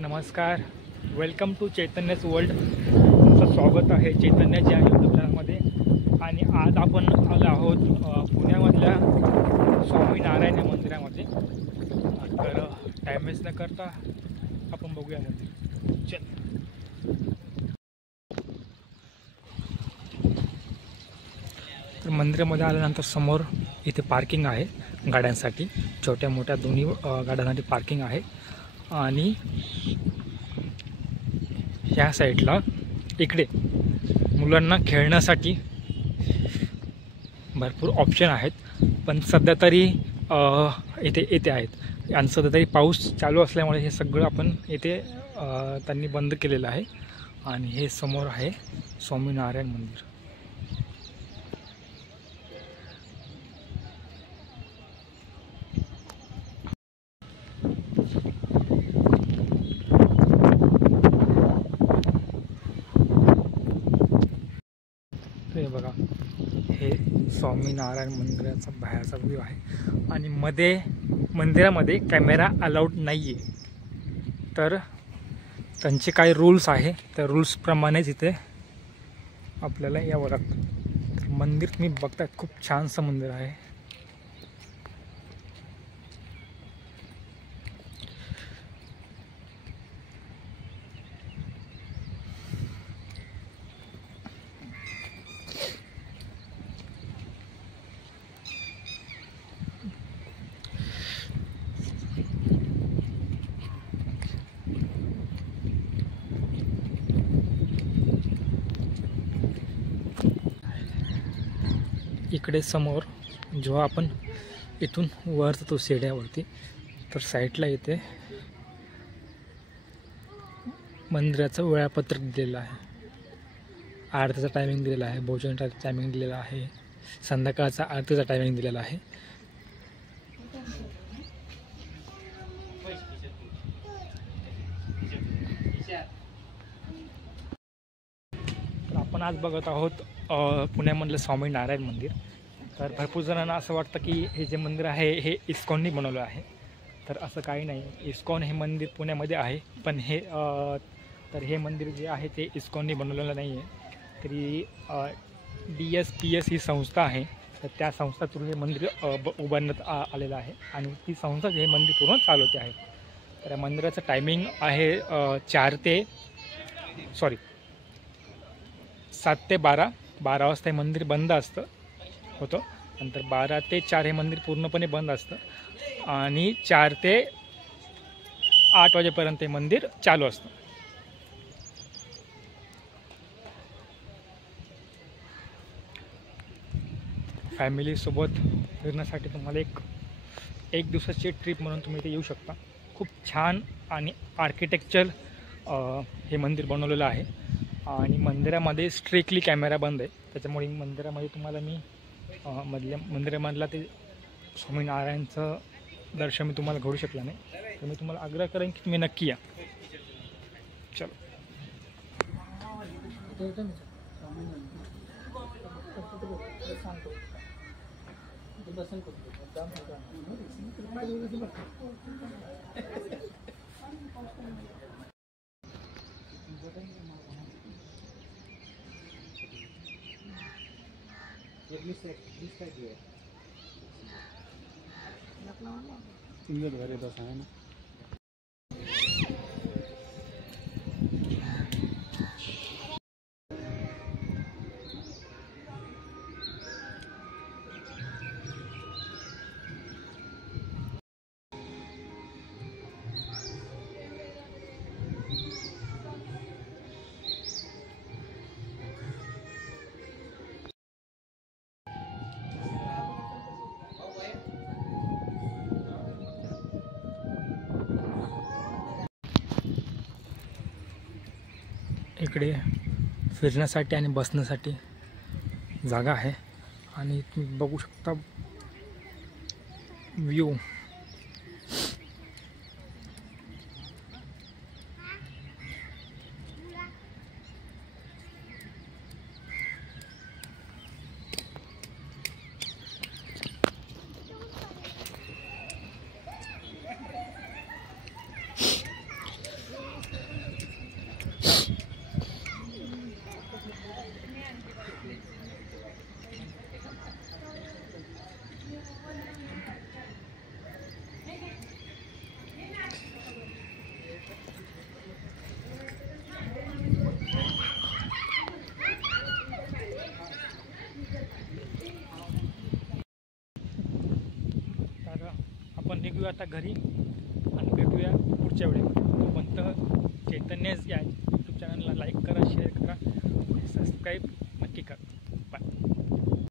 नमस्कार, welcome to चैतन्यच world. तुमचं स्वागत आहे चैतन्याच्या यूट्यूब चॅनलमध्ये। आणि आज आपण आलो आहोत पुण्यामधल्या स्वामीनारायण मंदिरामध्ये। तर टाइम वेस्ट न करता आपण बघूया मंदिर। चल, तर मंदिरामध्ये आल्यानंतर समोर इथे पार्किंग आहे गाड्यांसाठी, छोट्या मोठ्या दोन्ही गाड्यांसाठी पार्किंग आहे। आणि ह्या साईडला इकडे मुलांना खेळण्यासाठी भरपूर ऑप्शन आहेत, पण सध्या तरी इथे आहेत। आणि सध्या तरी पाऊस चालू असल्यामुळे हे सगळं आपण इथे त्यांनी बंद केलेलं आहे। आणि हे समोर आहे स्वामीनारायण मंदिर। हे बघा, हे स्वामीनारायण मंदिराचा बाहेरचा व्ह्यू आहे। आणि मंदिरामध्ये कॅमेरा अलाउड नाही आहे, तर त्यांचे काही रूल्स आहे, त्या रूल्सप्रमाणेच इथे आपल्याला यावं लागतं। तर मंदिर तुम्ही बघता, खूप छानसं मंदिर आहे। इकडे समोर जेव्हा आपण इथून वर जातो सीड्यावरती, तर साईडला इथे मंदिराचं वेळापत्रक दिलेलं आहे। आरतीचा टायमिंग दिलेला आहे, भोजनाचा टायमिंग दिलेला आहे, संध्याकाळचा आरतीचा टायमिंग दिलेला आहे। आपण आज बघत आहोत पुण्यामधलं स्वामीनारायण मंदिर। तर भरपूर जणांना असं वाटतं की हे जे मंदिर आहे हे इस्कॉननी बनवलं आहे, तर असं काही नाही। इस्कॉन हे मंदिर पुण्यामध्ये आहे, पण हे मंदिर जे आहे ते इस्कॉननी बनवलेलं नाही आहे। तरी DSPS ही संस्था आहे, तर त्या संस्थेतून हे मंदिर उभारण्यात आलेलं आहे। आणि ती संस्था हे मंदिर पूर्ण चालवते आहे। तर या मंदिराचं टायमिंग आहे 7 ते 12 वाजता हे मंदिर बंद होतं। नंतर 12 ते 4 हे मंदिर पूर्णपणे बंद असतं, आणि 4 ते 8 वाजेपर्यंत हे मंदिर चालू असतं। फॅमिलीसोबत फिरण्यासाठी तुम्हाला एक दिवसाची ट्रिप म्हणून तुम्ही इथे येऊ शकता। खूप छान आणि आर्किटेक्चर हे मंदिर बनवलेलं आहे। आणि मंदिरामध्ये स्ट्रिक्टली कॅमेरा बंद आहे, त्याच्यामुळे मंदिरामध्ये तुम्हाला मंदिरामधला ते स्वामीनारायणचं दर्शन मी तुम्हाला घडू शकलं नाही। तर मी तुम्हाला आग्रह करेन की तुम्ही नक्की या। चलो, सिंगल घरे बस आहे ना। इकडे फिरण्यासाठी आणि बसण्यासाठी जागा आहे। आणि तुम्ही बघू शकता व्ह्यू। निघूया आता घरी आणि भेटूया पुढच्या वेळेमध्ये. तोपर्यंत चैतन्यज या यूट्यूब चॅनलला लाईक करा, शेअर करा, सबस्क्राईब नक्की करा. बाय.